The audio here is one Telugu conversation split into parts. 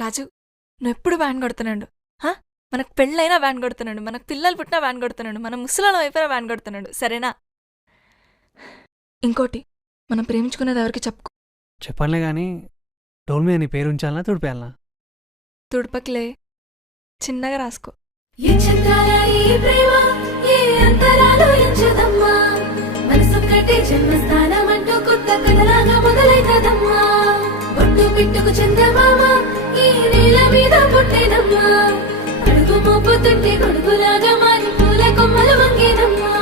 రాజు, నువ్వెప్పుడు వ్యాన్ కొడుతున్నాడు. మనకు పెళ్ళైనా వ్యాన్ కొడుతున్నాడు, మనకు పిల్లలు పుట్టినా వ్యాన్ కొడుతున్నాడు, మన ముసలాలం అయిపోయినా వ్యాన్ కొడుతున్నాడు. సరేనా? ఇంకోటి, మనం ప్రేమించుకునేది ఎవరికి చెప్పుకో. చెప్పనులే కానీ డోల్ మీద నీ పేరు ఉంచాలనా తుడిపేయాలనా? తుడుపకిలే, చిన్నగా రాసుకో. పిట్టుకు చందమామ ఈ నేల మీద పుట్టేనమ్మా, అడుగు మోపుతుంటే కొడుకులాగా మారి పూల కొమ్మలు వంగేనమ్మా.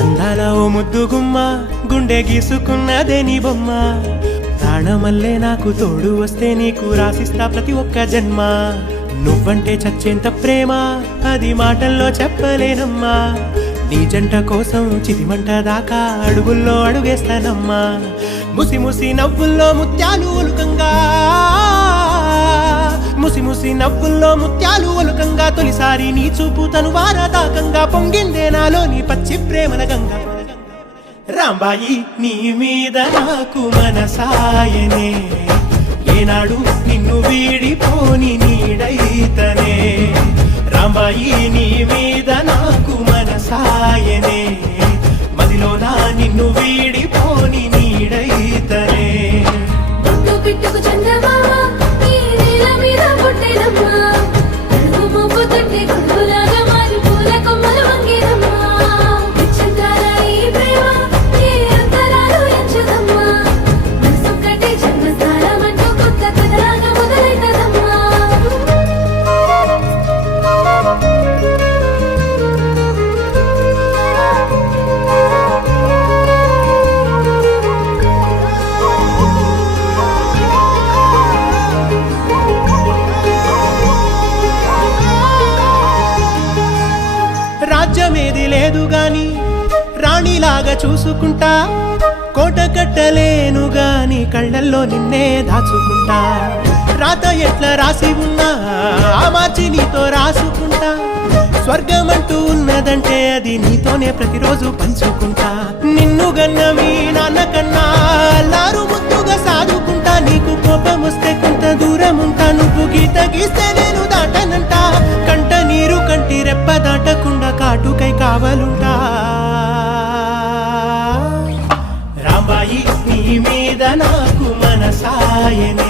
అందాల ఓ ముద్దు గుమ్మ, గుండె గీసుకున్నదే నీ బొమ్మ. ప్రాణమల్లే నాకు తోడు వస్తే నీకు రాసిస్తా ప్రతి ఒక్క జన్మ. నువ్వంటే చచ్చేంత ప్రేమ అది మాటల్లో చెప్పలేనమ్మా. నీ జంట కోసం చితిమంట దాకా అడుగుల్లో అడుగేస్తానమ్మా. ముసి ముసి నవ్వుల్లో ముత్యాలు ఒలుకంగా, ముసి ముసి నవ్వుల్లో ముత్యాలు ఒలుకంగా, తొలిసారి నీ చూపు తను వారదాకంగా పొంగిందే నాలో నీ పచ్చి ప్రేమల గంగా. రాంబాయి నీ మీద నాకు మనసాయనే, ఏనాడు నిన్ను వీడిపోని నీడైతనే. రాంబాయి నీ మీద నాకు మనసాయనే, మదిలోనా నిన్ను వీడిపోని నీడైతనే. పిట్టుకు చందమామ ఈ నేల మీద పుట్టేనమ్మా, అడుగు మోపుతుంటే కొడుకులాగా మారి పూల కొమ్మలు వంగేనమ్మా. రాజ్యమేది లేదు గాని రాణిలాగా చూసుకుంటా, కోట కట్టలేను గాని కళ్ళల్లో నిన్నే దాచుకుంటా. రాత ఎట్లా రాసి ఉన్నా ఆ మార్చి నీతో రాసుకుంటా. స్వర్గమంటూ ఉన్నదంటే అది నీతోనే ప్రతిరోజు పంచుకుంటా. నిన్ను గన్న మీ నాన్న కన్నా లారు ముద్దుగా సాదుకుంటా. నీకు కోపం వస్తే కొంత దూరం ఉంటా, నువ్వు గీత గీస్తే నేను దాటనంట. కంట నీరు కంటి రెప్ప దాటకుండా కాటుకై కావలుంటా. రాంబాయి నీ మీద నాకు మనసాయనే,